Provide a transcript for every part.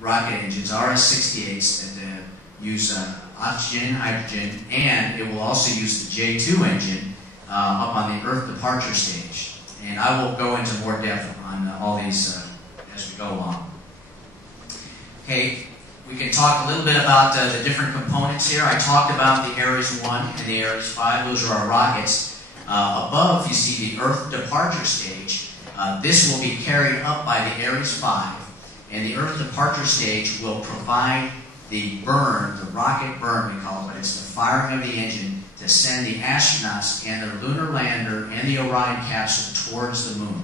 rocket engines, RS-68s, that use oxygen and hydrogen, and it will also use the J2 engine up on the Earth departure stage. And I will go into more depth on all these as we go along. Okay, we can talk a little bit about the different components here. I talked about the Ares 1 and the Ares 5. Those are our rockets. Above, you see the Earth departure stage. This will be carried up by the Ares 5, and the Earth departure stage will provide the burn, the rocket burn we call it, but it's the firing of the engine to send the astronauts and their lunar lander and the Orion capsule towards the moon.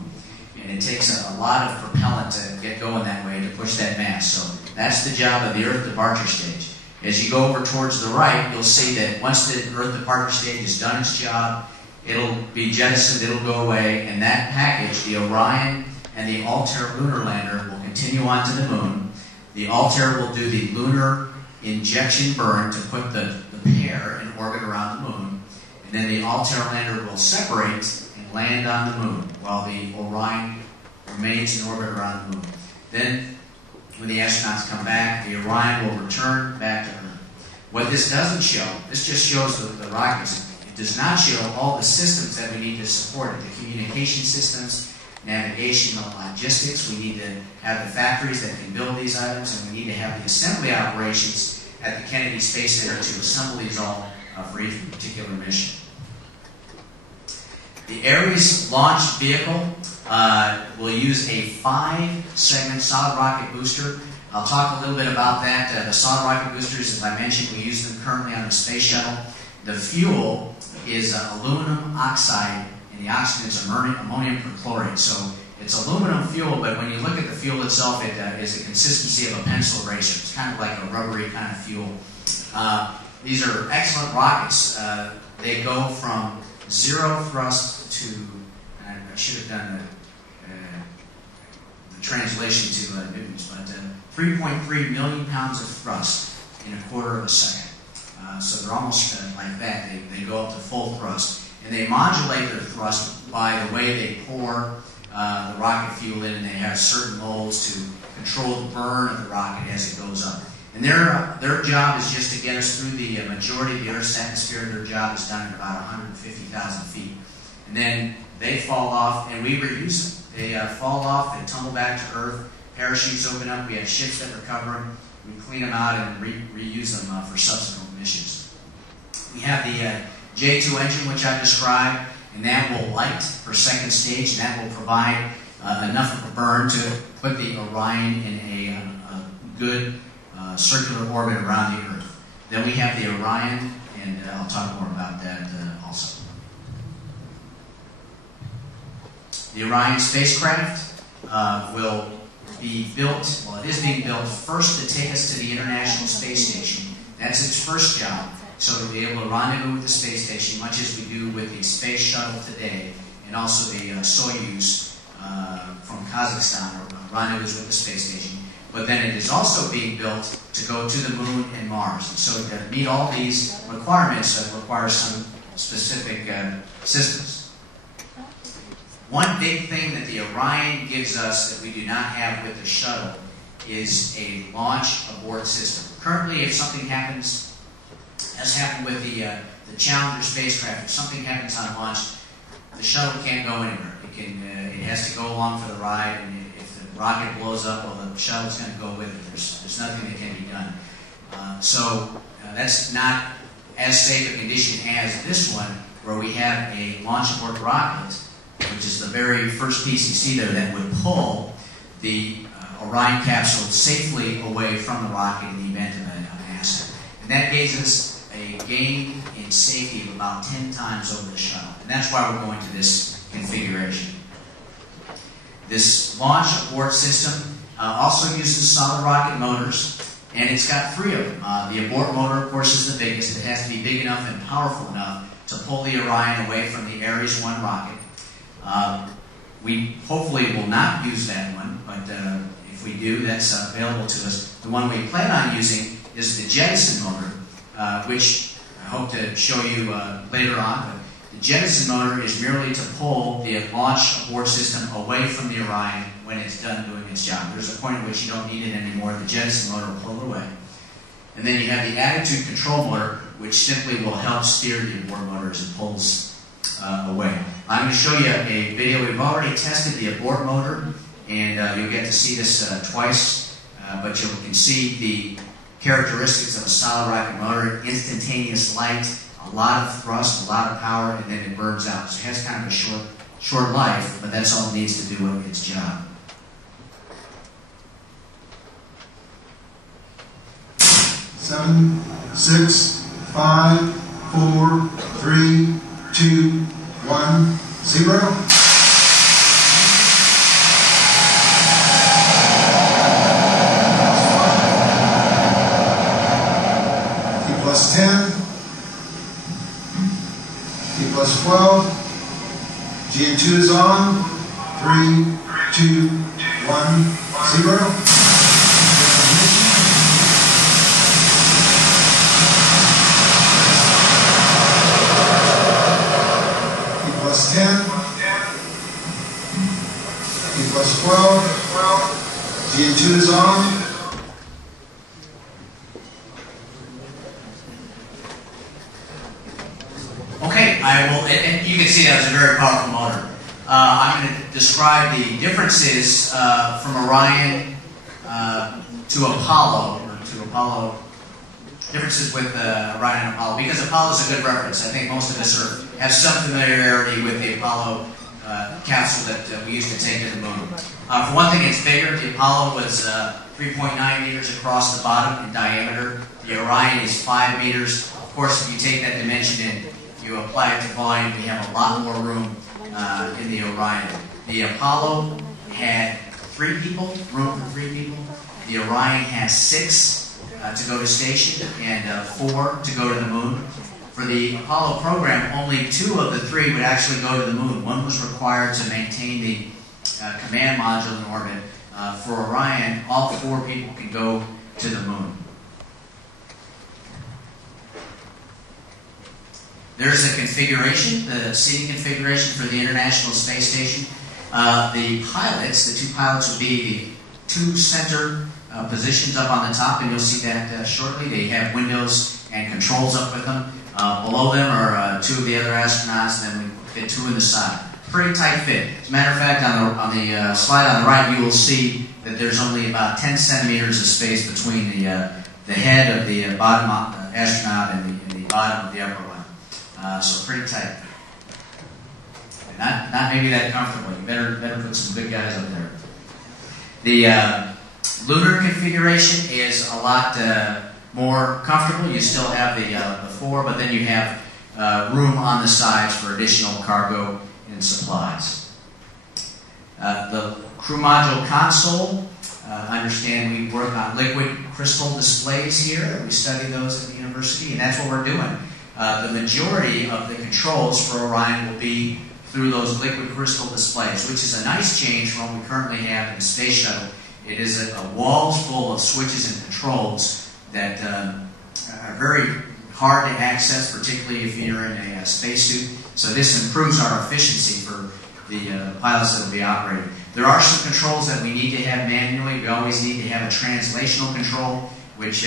And it takes a lot of propellant to get going that way to push that mass. So that's the job of the Earth departure stage. As you go over towards the right, you'll see that once the Earth departure stage has done its job, it'll be jettisoned, it'll go away, and that package, the Orion and the Altair lunar lander, will continue on to the moon. The Altair will do the lunar injection burn to put the pair in orbit around the moon, and then the Altair lander will separate and land on the moon, while the Orion remains in orbit around the moon. Then, when the astronauts come back, the Orion will return back to Earth. What this doesn't show, this just shows the rockets. It does not show all the systems that we need to support it, the communication systems, navigation, the logistics. We need to have the factories that can build these items, and we need to have the assembly operations at the Kennedy Space Center to assemble these all for each particular mission. The Ares launch vehicle will use a 5-segment solid rocket booster. I'll talk a little bit about that. The solid rocket boosters, as I mentioned, we use them currently on the space shuttle. The fuel is aluminum oxide, and the oxygen is ammonium perchlorate. So it's aluminum fuel, but when you look at the fuel itself, it is the consistency of a pencil eraser. It's kind of like a rubbery kind of fuel. These are excellent rockets. They go from 0 thrust to, I should have done the translation to newtons, but 3.3 million pounds of thrust in a quarter of a second. So they're almost like that. They go up to full thrust. And they modulate their thrust by the way they pour the rocket fuel in, and they have certain molds to control the burn of the rocket as it goes up. And their job is just to get us through the majority of the Earth's atmosphere. Their job is done at about 150,000 feet. And then they fall off, and we reuse them. They fall off and tumble back to Earth. Parachutes open up. We have ships that recover them. We clean them out and reuse them for subsequent missions. We have the J2 engine, which I described, and that will light for second stage, and that will provide enough of a burn to put the Orion in a good circular orbit around the Earth. Then we have the Orion, and I'll talk more about that also. The Orion spacecraft will be built, well, it is being built first to take us to the International Space Station. That's its first job. So to be able to rendezvous with the space station, much as we do with the space shuttle today, and also the Soyuz from Kazakhstan, or rendezvous with the space station. But then it is also being built to go to the moon and Mars. And so to meet all these requirements requires some specific systems. One big thing that the Orion gives us that we do not have with the shuttle is a launch abort system. Currently, if something happens, as happened with the Challenger spacecraft, if something happens on launch, the shuttle can't go anywhere. It has to go along for the ride, and if the rocket blows up, well, the shuttle's going to go with it. There's nothing that can be done. So that's not as safe a condition as this one, where we have a launch abort rocket, which is the very first piece you see there that would pull the Orion capsule safely away from the rocket in the event of an accident. And that gives us a gain in safety of about 10 times over the shuttle. And that's why we're going to this configuration. This launch abort system also uses solid rocket motors, and it's got 3 of them. The abort motor, of course, is the biggest. It has to be big enough and powerful enough to pull the Orion away from the Ares 1 rocket. We hopefully will not use that one, but if we do, that's available to us. The one we plan on using is the jettison motor, which I hope to show you later on. But The genesis motor is merely to pull the launch abort system away from the Orion when it's done doing its job. There's a point at which you don't need it anymore. The genesis motor will pull it away. And then you have the attitude control motor, which simply will help steer the abort motor as it pulls away. I'm going to show you a video. We've already tested the abort motor, and you'll get to see this twice, but you can see the characteristics of a solid rocket motor: instantaneous light, a lot of thrust, a lot of power, and then it burns out. So it has kind of a short life, but that's all it needs to do its job. Seven, 6, 5, 4, 3, 2, 1, 0. T plus 10. T plus 12. GN2 is on. 3, 2, 1, 0. Plus 10, T plus 12, GN2 is on. Okay, I will, and you can see that was a very powerful motor. I'm going to describe the differences from Orion to Apollo, differences with Orion and Apollo, because Apollo is a good reference. I think most of us have some familiarity with the Apollo capsule that we used to take to the moon. For one thing, it's bigger. The Apollo was 3.9 meters across the bottom in diameter. The Orion is 5 meters. Of course, if you take that dimension and you apply it to volume, we have a lot more room in the Orion. The Apollo had 3 people, room for 3 people. The Orion has 6 to go to station and 4 to go to the moon. For the Apollo program, only 2 of the 3 would actually go to the moon. 1 was required to maintain the command module in orbit. For Orion, all 4 people can go to the moon. There's a configuration, the seating configuration for the International Space Station. The pilots, the 2 pilots, would be the 2 center positions up on the top, and you'll see that shortly. They have windows and controls up with them. Below them are 2 of the other astronauts, and then we fit 2 in the side. Pretty tight fit. As a matter of fact, on the slide on the right, you will see that there's only about 10 centimeters of space between the head of the bottom astronaut and the bottom of the upper one. So pretty tight. Not maybe that comfortable. You better put some good guys up there. The lunar configuration is a lot more comfortable. You still have the 4, but then you have room on the sides for additional cargo and supplies. The crew module console, understand we work on liquid crystal displays here. We study those at the university, and that's what we're doing. The majority of the controls for Orion will be through those liquid crystal displays, which is a nice change from what we currently have in the space shuttle. It is a walls full of switches and controls that are very hard to access, particularly if you're in a spacesuit. So this improves our efficiency for the pilots that will be operating. There are some controls that we need to have manually. We always need to have a translational control, which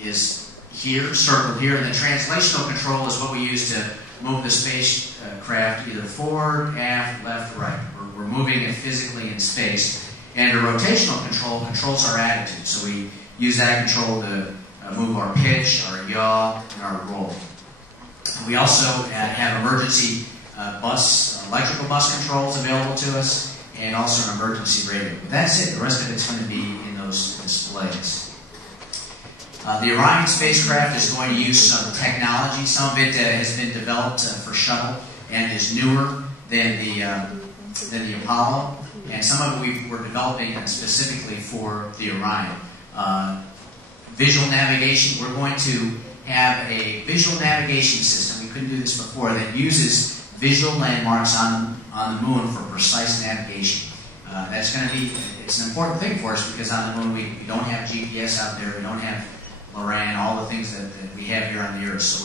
is here, circled here. And the translational control is what we use to move the spacecraft either forward, aft, left, right. We're moving it physically in space. And a rotational control controls our attitude. So we use that control to move our pitch, our yaw, and our roll. We also have emergency electrical bus controls available to us, and also an emergency radio. But that's it. The rest of it's going to be in those displays. The Orion spacecraft is going to use some technology. Some of it has been developed for shuttle and is newer than the Apollo. And some of it we're developing specifically for the Orion. Visual navigation, we're going to have a visual navigation system, we couldn't do this before, that uses visual landmarks on the moon for precise navigation. That's going to be, it's an important thing for us because on the moon we don't have GPS out there, we don't have Loran, all the things that we have here on the Earth. So